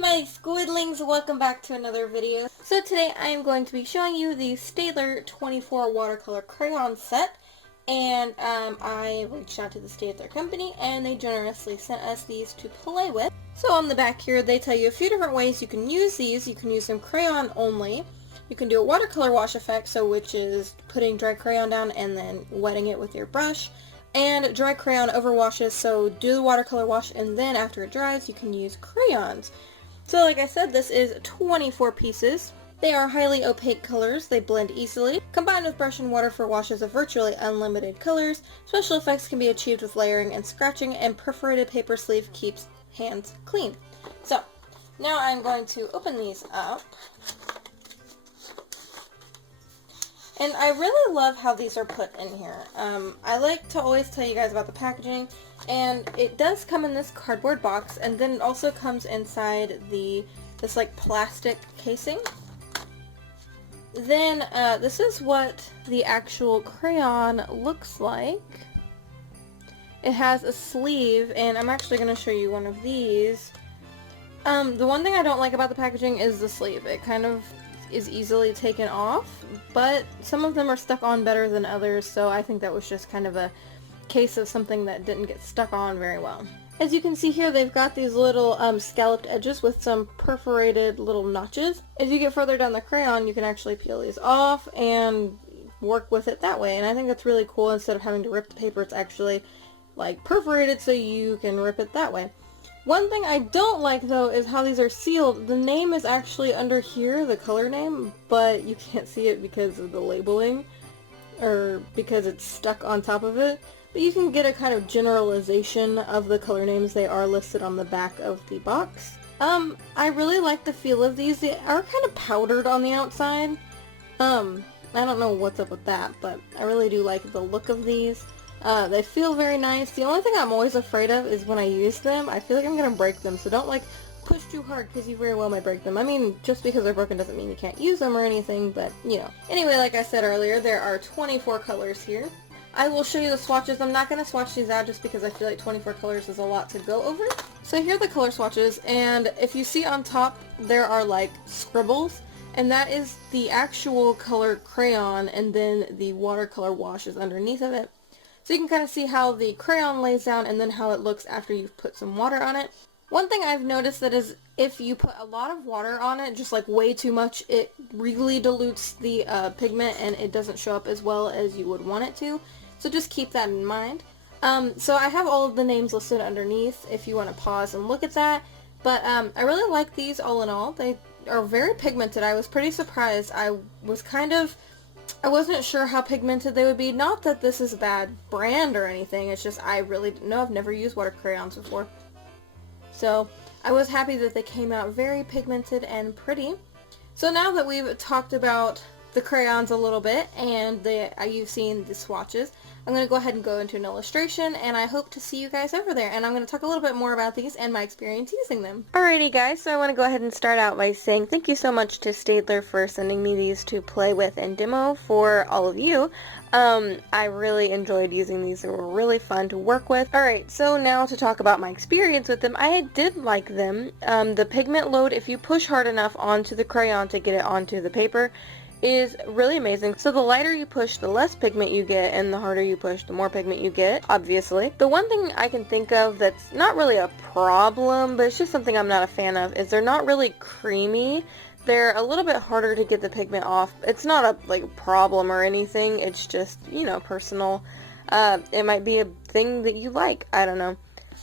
my squidlings, welcome back to another video. So today I am going to be showing you the Staedtler 24 watercolor crayon set, and I reached out to the Staedtler company and they generously sent us these to play with. So on the back here they tell you a few different ways you can use these. You can use them crayon only. You can do a watercolor wash effect, so which is putting dry crayon down and then wetting it with your brush. And dry crayon over washes, so do the watercolor wash and then after it dries you can use crayons. So like I said, this is 24 pieces. They are highly opaque colors, they blend easily. Combined with brush and water for washes of virtually unlimited colors, special effects can be achieved with layering and scratching, and perforated paper sleeve keeps hands clean. So now I'm going to open these up. And I really love how these are put in here. I like to always tell you guys about the packaging, and it does come in this cardboard box, and then it also comes inside this like plastic casing. Then this is what the actual crayon looks like. It has a sleeve, and I'm actually going to show you one of these. The one thing I don't like about the packaging is the sleeve. It kind of is easily taken off, but some of them are stuck on better than others, so I think that was just kind of a case of something that didn't get stuck on very well. As you can see here, they've got these little scalloped edges with some perforated little notches. As you get further down the crayon, you can actually peel these off and work with it that way, and I think that's really cool. Instead of having to rip the paper, it's actually like perforated so you can rip it that way. One thing I don't like though is how these are sealed. The name is actually under here, the color name, but you can't see it because of the labeling, or because it's stuck on top of it. But you can get a kind of generalization of the color names. They are listed on the back of the box. I really like the feel of these. They are kind of powdered on the outside. I don't know what's up with that, but I really do like the look of these. They feel very nice. The only thing I'm always afraid of is when I use them, I feel like I'm going to break them, so don't like push too hard because you very well might break them. I mean, just because they're broken doesn't mean you can't use them or anything, but you know. Anyway, like I said earlier, there are 24 colors here. I will show you the swatches. I'm not going to swatch these out just because I feel like 24 colors is a lot to go over. So here are the color swatches, and if you see on top there are like scribbles, and that is the actual color crayon, and then the watercolor wash is underneath of it. So you can kind of see how the crayon lays down and then how it looks after you've put some water on it. One thing I've noticed that is if you put a lot of water on it, just like way too much, it really dilutes the pigment and it doesn't show up as well as you would want it to. So just keep that in mind. So I have all of the names listed underneath if you want to pause and look at that. But I really like these all in all. They are very pigmented. I was pretty surprised. I wasn't sure how pigmented they would be. Not that this is a bad brand or anything, it's just I really didn't know. I've never used water crayons before. So I was happy that they came out very pigmented and pretty. So now that we've talked about the crayons a little bit and you've seen the swatches, I'm going to go ahead and go into an illustration, and I hope to see you guys over there. And I'm going to talk a little bit more about these and my experience using them. Alrighty guys, so I want to go ahead and start out by saying thank you so much to Staedtler for sending me these to play with and demo for all of you. I really enjoyed using these. They were really fun to work with. Alright, so now to talk about my experience with them. I did like them. The pigment load, if you push hard enough onto the crayon to get it onto the paper, is really amazing. So the lighter you push, the less pigment you get, and the harder you push, the more pigment you get, obviously. The one thing I can think of that's not really a problem, but it's just something I'm not a fan of, is they're not really creamy. They're a little bit harder to get the pigment off. It's not a problem or anything, it's just, you know, personal. It might be a thing that you like, I don't know.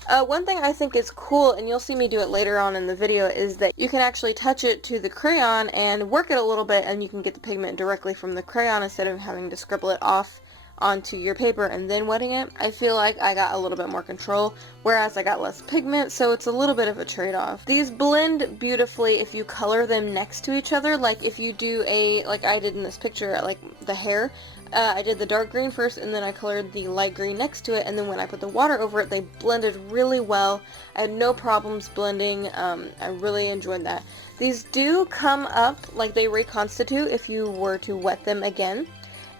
One thing I think is cool, and you'll see me do it later on in the video, is that you can actually touch it to the crayon and work it a little bit, and you can get the pigment directly from the crayon instead of having to scribble it off onto your paper and then wetting it. I feel like I got a little bit more control, whereas I got less pigment, so it's a little bit of a trade-off. These blend beautifully if you color them next to each other, like if you do like I did in this picture, like the hair. I did the dark green first, and then I colored the light green next to it, and then when I put the water over it, they blended really well. I had no problems blending. I really enjoyed that. These do come up, like they reconstitute if you were to wet them again.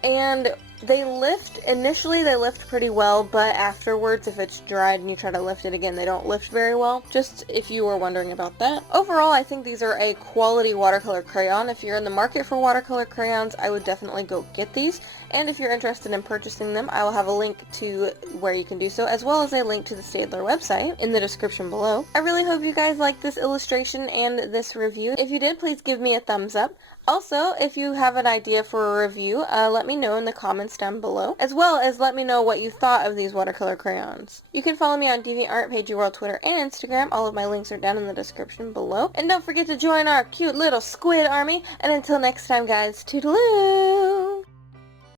And They lift, initially they lift pretty well, but afterwards if it's dried and you try to lift it again, they don't lift very well. Just if you were wondering about that. Overall, I think these are a quality watercolor crayon. If you're in the market for watercolor crayons, I would definitely go get these. And if you're interested in purchasing them, I will have a link to where you can do so, as well as a link to the Staedtler website in the description below. I really hope you guys liked this illustration and this review. If you did, please give me a thumbs up. Also, if you have an idea for a review, let me know in the comments down below, as well as let me know what you thought of these watercolor crayons. You can follow me on DeviantArt, PageWorld, Twitter, and Instagram. All of my links are down in the description below. And don't forget to join our cute little squid army. And until next time, guys, toodaloo!